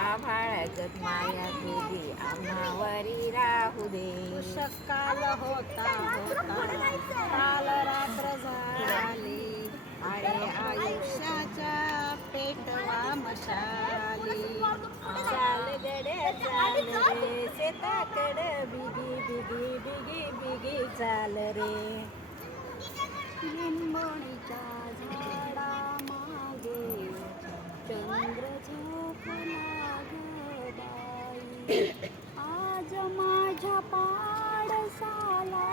आभाळागत माया तुझी आम्हावरी राहू दे. काल होता होता. काल रात्र झाली. रे शेताकड बिगी बिगी बिगी बिगी चाल रे लिंबोणीच्या झाडा मागे चंद्र झोपला ग बाई आज माझ्या पाडसाला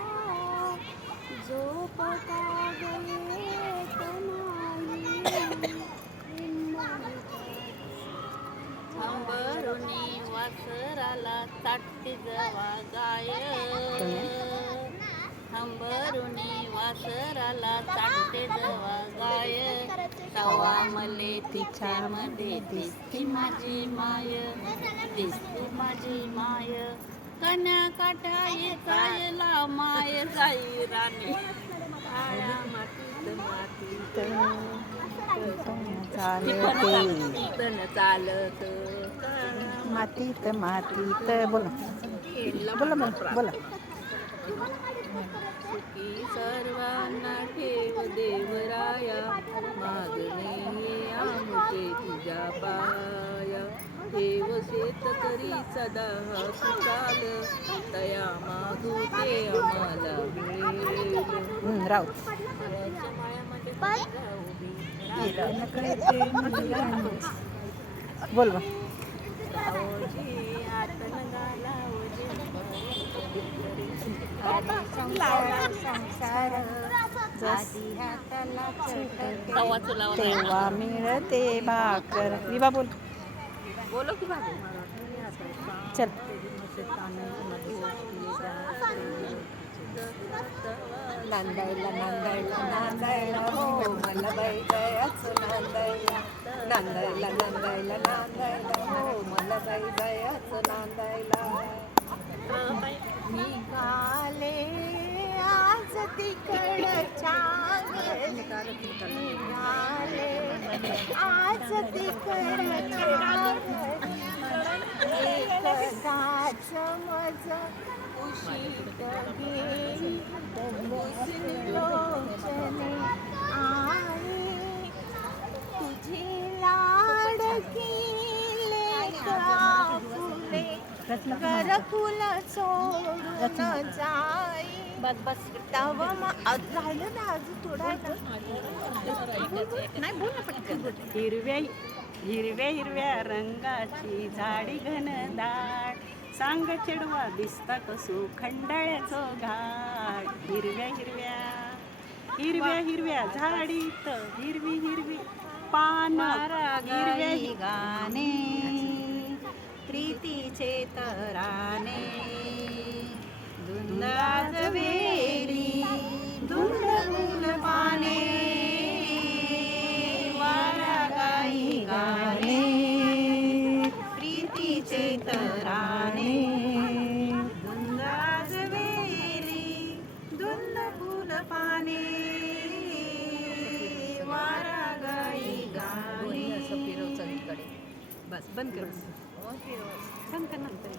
झोप का ग येत नाही अंबरुणी वासराला चाटते जवा गाय वासराला चाटते जवा गाय तवा मले तिच्यामध्ये दिसती माझी माय. दिसती माझी माय. कन्या काटा येतायला माय. जाई राणी. काळ्या मातीत मातीत. तन चालत. मातीत मातीत बोला बोला बोला बोला सर्वांना ठेव देवराया. मागणे आमचे तुझ्या पाया. ठेव शेतकरी सदा सुचाल तया मागू ते आम्हाला मिळेल राहू. बोल संसार आधी हाताला चटके तेव्हा मिळते भाकर. विभा बोल. बोलो की बाबू चल. नांदायला नांदायला नांदायला हो मला बाई. नांदायला नांदायला नांदायला नांदायला हो मला बाई जायचं नांदायला निघाले आज तिकडच्या निघाले आज तिकडच्या एकदाच मज उशी गेली लोचने आ फुले घरकुल सोडून जाई बस बस तव झालं ना अजून थोडा नाही बोल ना पटकन हिरव्या हिरव्या हिरव्या रंगाची झाडी घनदाट. सांग चेडवा दिसता कसो खंडाळ्याचो घाट. हिरव्या हिरव्या हिरव्या हिरव्या झाडीत हिरवी हिरवी पान. हिरव्या हि गाणे. तराने धुंदाज वेली धुंद धुंद पाने वारा गाई गाणे प्रीतीचे तराने धुंदाज वेली धुंद फुल पाने वारा गाई गाणे बस बंद कर. सांग का नंतर